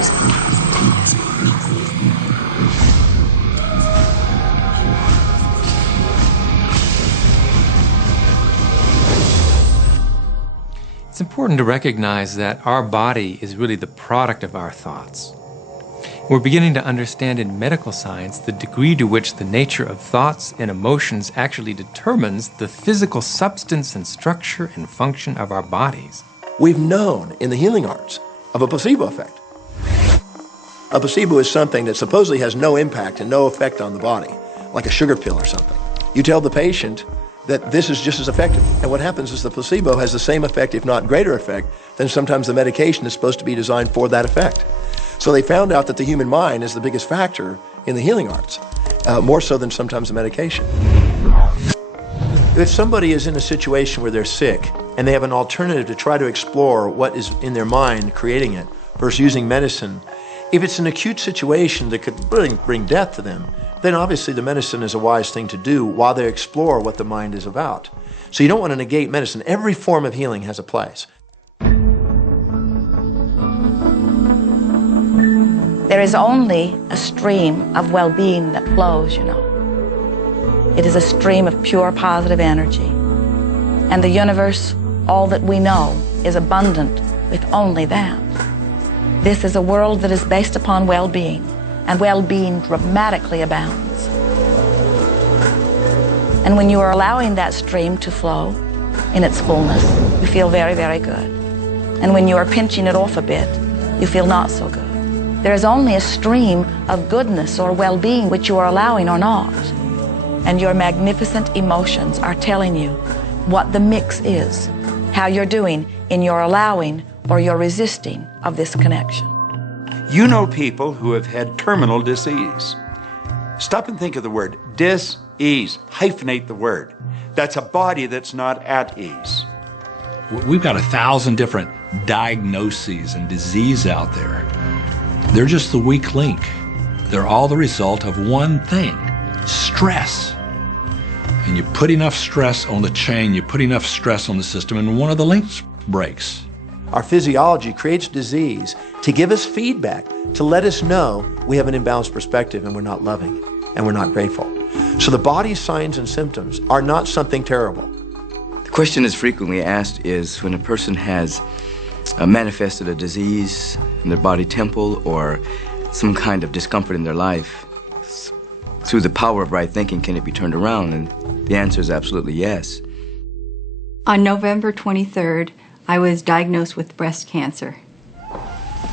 It's important to recognize that our body is really the product of our thoughts. We're beginning to understand in medical science the degree to which the nature of thoughts and emotions actually determines the physical substance and structure and function of our bodies. We've known in the healing arts of a placebo effect. A placebo is something that supposedly has no impact and no effect on the body, like a sugar pill or something. You tell the patient that this is just as effective. And what happens is the placebo has the same effect, if not greater effect, than sometimes the medication is supposed to be designed for that effect. So they found out that the human mind is the biggest factor in the healing arts, more so than sometimes the medication. If somebody is in a situation where they're sick and they have an alternative to try to explore what is in their mind creating it versus using medicine, if it's an acute situation that could really bring death to them, then obviously the medicine is a wise thing to do while they explore what the mind is about. So you don't want to negate medicine. Every form of healing has a place. There is only a stream of well-being that flows, you know. It is a stream of pure positive energy. And the universe, all that we know, is abundant with only that. This is a world that is based upon well-being, and well-being dramatically abounds. And when you are allowing that stream to flow in its fullness, you feel very, very good. And when you are pinching it off a bit, you feel not so good. There is only a stream of goodness or well-being which you are allowing or not. And your magnificent emotions are telling you what the mix is, how you're doing in your allowing or your resisting of this connection. You know people who have had terminal disease. Stop and think of the word dis-ease. Hyphenate the word. That's a body that's not at ease. We've got 1,000 different diagnoses and disease out there. They're just the weak link. They're all the result of one thing, stress. And you put enough stress on the chain, you put enough stress on the system, and one of the links breaks. Our physiology creates disease to give us feedback, to let us know we have an imbalanced perspective and we're not loving and we're not grateful. So the body's signs and symptoms are not something terrible. The question that's frequently asked is when a person has manifested a disease in their body temple or some kind of discomfort in their life, through the power of right thinking, can it be turned around? And the answer is absolutely yes. On November 23rd, I was diagnosed with breast cancer.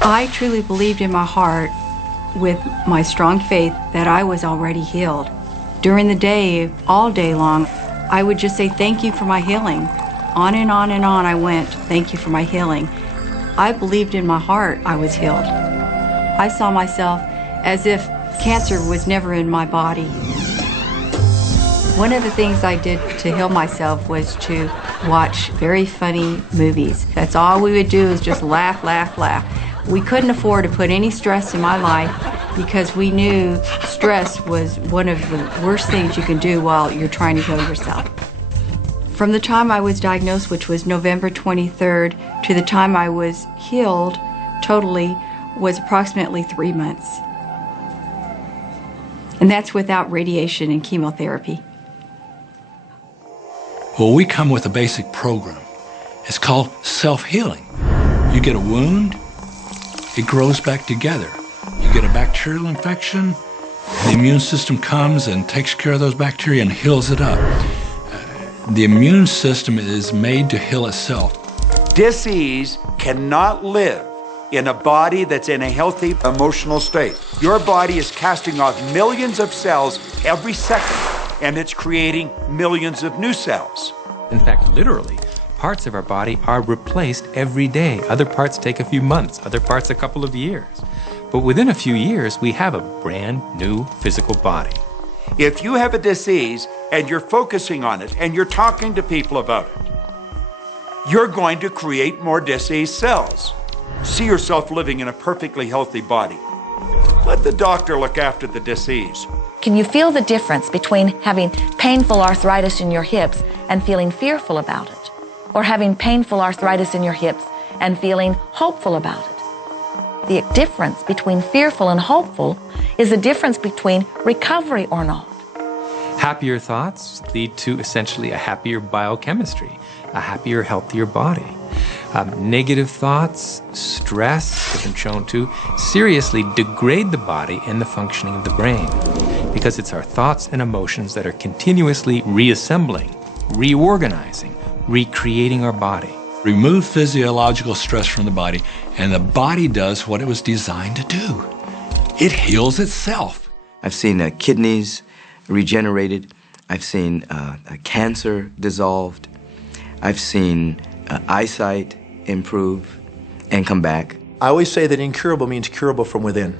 I truly believed in my heart, with my strong faith, that I was already healed. During the day, all day long, I would just say, thank you for my healing. On and on and on I went, thank you for my healing. I believed in my heart I was healed. I saw myself as if cancer was never in my body. One of the things I did to heal myself was to watch very funny movies. That's all we would do, is just laugh, laugh, laugh. We couldn't afford to put any stress in my life because we knew stress was one of the worst things you can do while you're trying to heal yourself. From the time I was diagnosed, which was November 23rd, to the time I was healed totally was approximately 3 months. And that's without radiation and chemotherapy. Well, we come with a basic program. It's called self-healing. You get a wound, it grows back together. You get a bacterial infection, the immune system comes and takes care of those bacteria and heals it up. The immune system is made to heal itself. Dis-ease cannot live in a body that's in a healthy emotional state. Your body is casting off millions of cells every second, and it's creating millions of new cells. In fact, literally, parts of our body are replaced every day. Other parts take a few months, other parts a couple of years. But within a few years, we have a brand new physical body. If you have a disease and you're focusing on it and you're talking to people about it, you're going to create more disease cells. See yourself living in a perfectly healthy body. Let the doctor look after the disease. Can you feel the difference between having painful arthritis in your hips and feeling fearful about it, or having painful arthritis in your hips and feeling hopeful about it? The difference between fearful and hopeful is the difference between recovery or not. Happier thoughts lead to essentially a happier biochemistry, a happier, healthier body. Negative thoughts, stress, has been shown to seriously degrade the body and the functioning of the brain, because it's our thoughts and emotions that are continuously reassembling, reorganizing, recreating our body. Remove physiological stress from the body, and the body does what it was designed to do. It heals itself. I've seen kidneys regenerated. I've seen cancer dissolved. I've seen eyesight improve and come back. I always say that incurable means curable from within.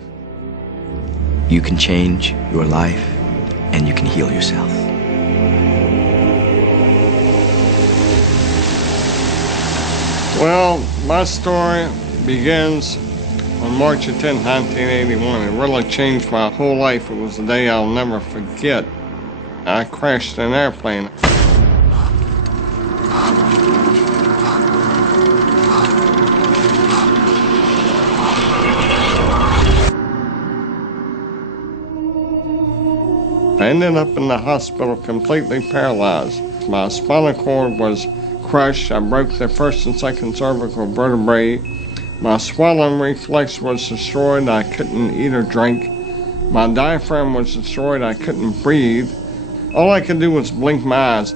You can change your life and you can heal yourself. Well, my story begins on March 10, 1981. It really changed my whole life. It was a day I'll never forget. I crashed an airplane. I ended up in the hospital completely paralyzed. My spinal cord was crushed. I broke the first and second cervical vertebrae. My swallowing reflex was destroyed. I couldn't eat or drink. My diaphragm was destroyed. I couldn't breathe. All I could do was blink my eyes.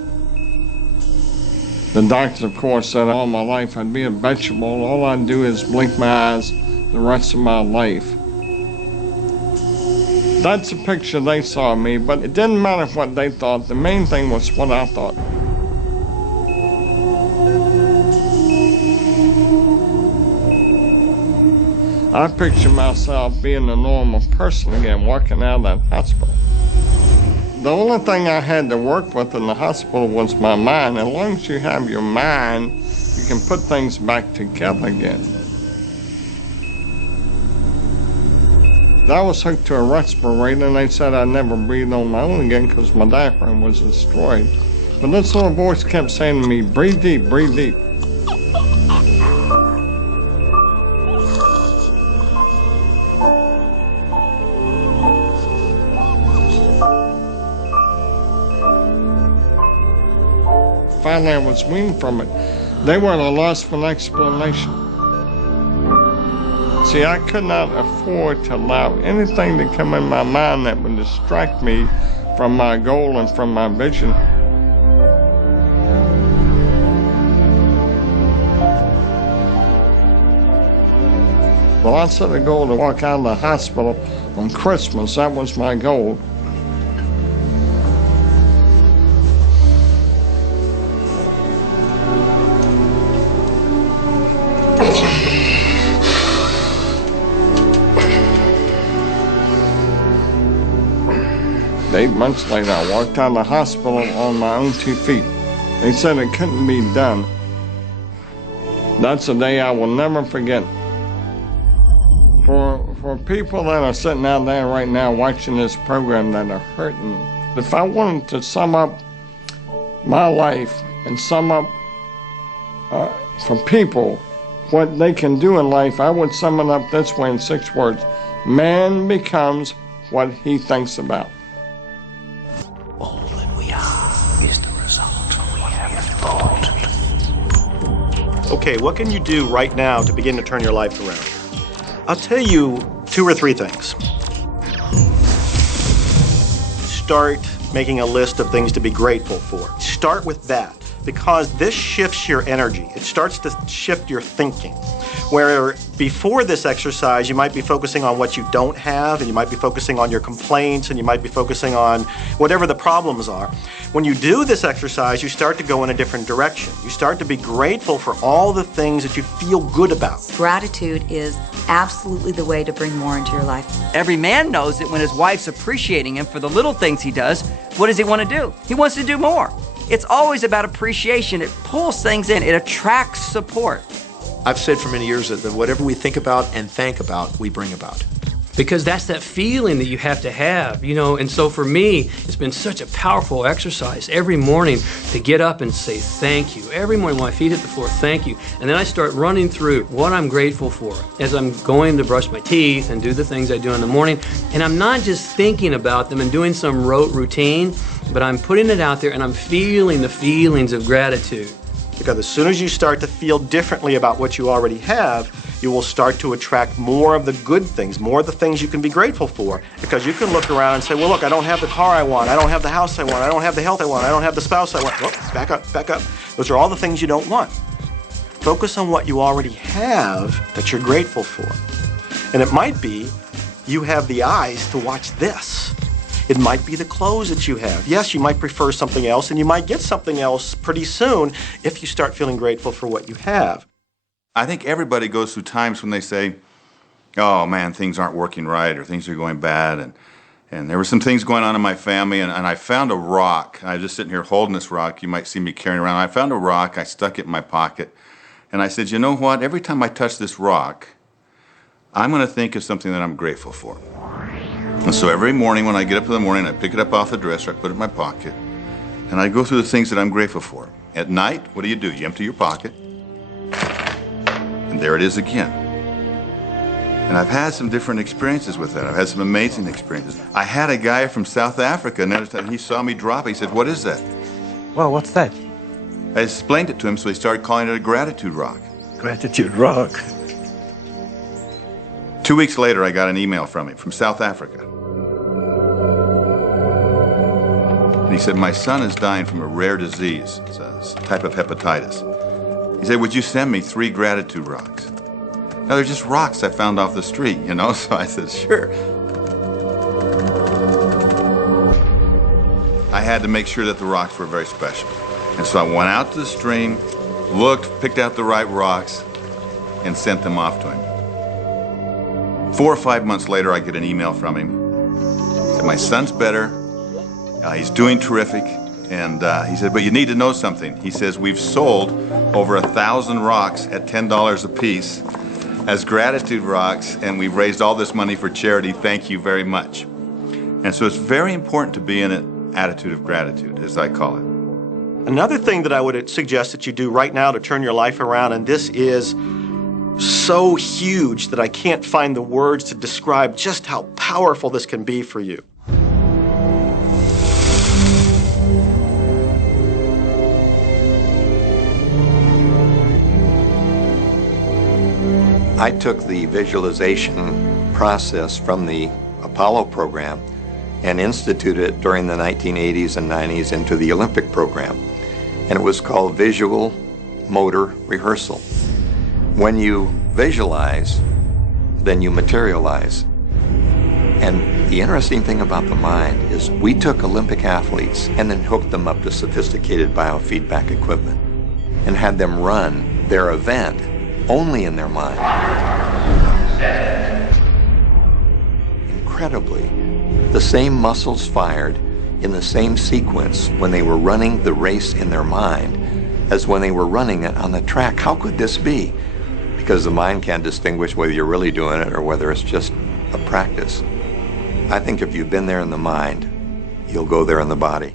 The doctor, of course, said all my life I'd be a vegetable. All I'd do is blink my eyes the rest of my life. That's the picture they saw of me, but it didn't matter what they thought. The main thing was what I thought. I picture myself being a normal person again, walking out of that hospital. The only thing I had to work with in the hospital was my mind. As long as you have your mind, you can put things back together again. I was hooked to a respirator, and they said I'd never breathe on my own again because my diaphragm was destroyed. But this little voice kept saying to me, breathe deep, breathe deep. Finally, I was weaned from it. They were at a loss for an explanation. See, I could not afford to allow anything to come in my mind that would distract me from my goal and from my vision. Well, I set a goal to walk out of the hospital on Christmas. That was my goal. Eight months later, I walked out of the hospital on my own 2 feet. They said it couldn't be done. That's a day I will never forget. For people that are sitting out there right now watching this program that are hurting, if I wanted to sum up my life and sum up for people what they can do in life, I would sum it up this way in 6 words. Man becomes what he thinks about. All that we are is the result of what we have thought. Okay, what can you do right now to begin to turn your life around? I'll tell you 2 or 3 things. Start making a list of things to be grateful for. Start with that, because this shifts your energy. It starts to shift your thinking. Where before this exercise, you might be focusing on what you don't have, and you might be focusing on your complaints, and you might be focusing on whatever the problems are. When you do this exercise, you start to go in a different direction. You start to be grateful for all the things that you feel good about. Gratitude is absolutely the way to bring more into your life. Every man knows that when his wife's appreciating him for the little things he does, what does he want to do? He wants to do more. It's always about appreciation. It pulls things in. It attracts support. I've said for many years that whatever we think about and thank about, we bring about. because that's that feeling that you have to have, you know. And so for me, it's been such a powerful exercise every morning to get up and say thank you. Every morning when my feet hit the floor, thank you. And then I start running through what I'm grateful for as I'm going to brush my teeth and do the things I do in the morning. And I'm not just thinking about them and doing some rote routine, but I'm putting it out there and I'm feeling the feelings of gratitude. Because as soon as you start to feel differently about what you already have, you will start to attract more of the good things, more of the things you can be grateful for. Because you can look around and say, well, look, I don't have the car I want, I don't have the house I want, I don't have the health I want, I don't have the spouse I want. Oh, back up, back up. Those are all the things you don't want. Focus on what you already have that you're grateful for. And it might be you have the eyes to watch this. It might be the clothes that you have. Yes, you might prefer something else, and you might get something else pretty soon if you start feeling grateful for what you have. I think everybody goes through times when they say, oh man, things aren't working right, or things are going bad, and there were some things going on in my family, and I found a rock. I was just sitting here holding this rock. You might see me carrying around. I found a rock. I stuck it in my pocket, and I said, you know what? Every time I touch this rock, I'm going to think of something that I'm grateful for. And so every morning when I get up in the morning, I pick it up off the dresser, I put it in my pocket, and I go through the things that I'm grateful for. At night, what do? You empty your pocket, and there it is again. And I've had some different experiences with that. I've had some amazing experiences. I had a guy from South Africa, and he saw me drop it. He said, what is that? Well, what's that? I explained it to him, so he started calling it a gratitude rock. Gratitude rock. 2 weeks later, I got an email from him from South Africa. And he said, my son is dying from a rare disease. It's a type of hepatitis. He said, would you send me 3 gratitude rocks? Now, they're just rocks I found off the street, you know? So I said, sure. I had to make sure that the rocks were very special. And so I went out to the stream, looked, picked out the right rocks, and sent them off to him. 4 or 5 months later, I get an email from him. He said, my son's better. He's doing terrific. And he said, but you need to know something. He says, we've sold over 1,000 rocks at $10 a piece as gratitude rocks, and we've raised all this money for charity. Thank you very much. And so it's very important to be in an attitude of gratitude, as I call it. Another thing that I would suggest that you do right now to turn your life around, and this is so huge that I can't find the words to describe just how powerful this can be for you. I took the visualization process from the Apollo program and instituted it during the 1980s and 90s into the Olympic program. And it was called Visual Motor Rehearsal. When you visualize, then you materialize. And the interesting thing about the mind is we took Olympic athletes and then hooked them up to sophisticated biofeedback equipment and had them run their event only in their mind. Incredibly, the same muscles fired in the same sequence when they were running the race in their mind as when they were running it on the track. How could this be? Because the mind can't distinguish whether you're really doing it or whether it's just a practice. I think if you've been there in the mind, you'll go there in the body.